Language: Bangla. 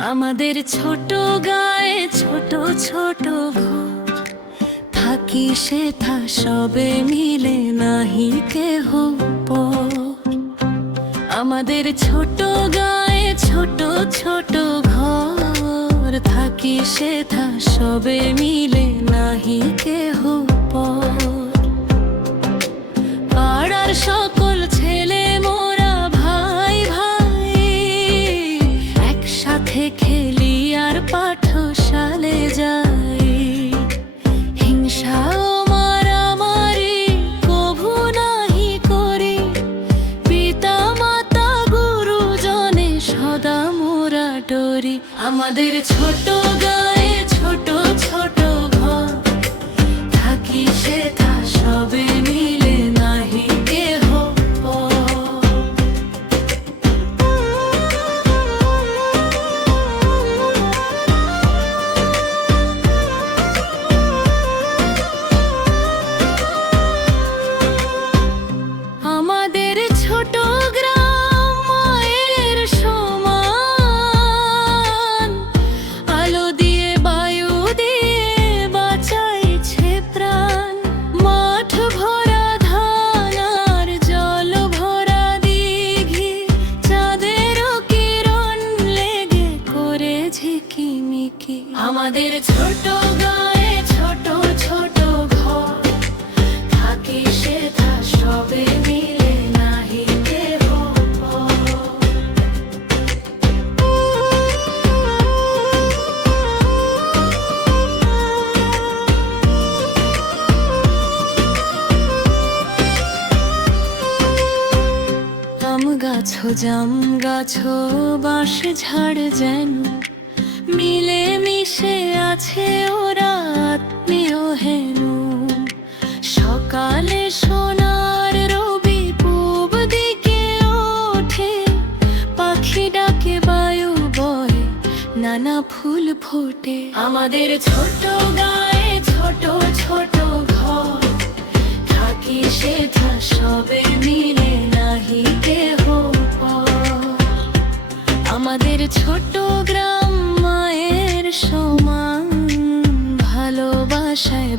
আমাদের ছোট গায়ে ছোট ছোট ঘর, থাকি সেথা সবে মিলে নাহি কেহ পর। আমাদের ছোট গায়ে ছোট ছোট ঘর, থাকি সেথা সবে মিলে নাহি কেহ পর। পাড়ার সকল ছেলে মোরা ভাই ভাই, একসাথে খেলি আর পাঠশালে যাই। হিংসা ও মারামারি কভু নাহি করি, পিতা মাতা গুরুজনে সদা মোরা ডরি। আমাদের ছোট গায়ে ছোট ছোট ঘর, থাকি সেথা সবে মিলে নাহি কেহ পর। আমাদের ছোট গ্রাম মায়ের সমান, আলো দিয়ে বায়ু দিয়ে বাঁচাইছে প্রাণ। মাঠ ভরা ধান আর জল ভরা দিঘি, চাঁদেরও কিরণ লেগে করে ঝিকিমিকি। আমাদের ছোট গায়ে ছোট ছোট ঘর, থাকি সেথা সবে মিলে নাহি কেহ পর। আম গাছ জাম গাছ বাঁশ ঝাড় যেন মিলে মিশে আছে ওরা আত্মীয় হেন। সকালে সোনার রবি পূব দিকে ওঠে, পাখি ডাকে বায়ু বয় নানা ফুল ফোটে। আমাদের ছোট গায়ে ছোট ছোট ঘর, থাকি সেথা সবে মিলে নাহি কেহ পর। আমাদের ছোট গ্রাম মায়ের সমান, ভালোবাসায়